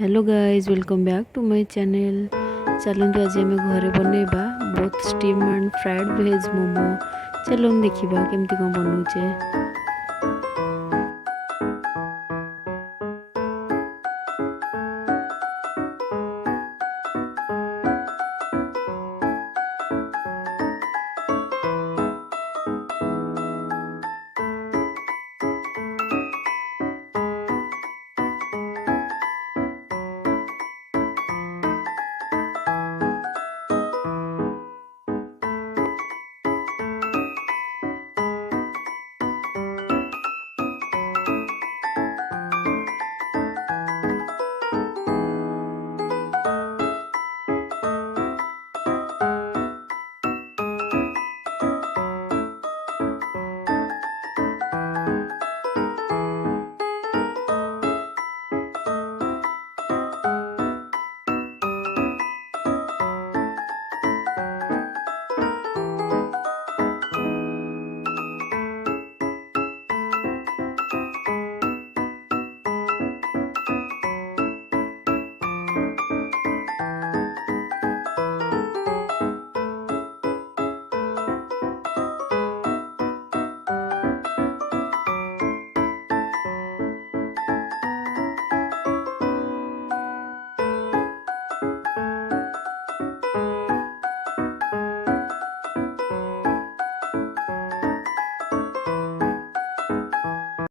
Hello guys, welcome back to my channel. चलते आज आम घरे बनइबा बोथ स्टीम एंड फ्राइड भेज मोमो। चलो देखा केमती कौन बनौचे।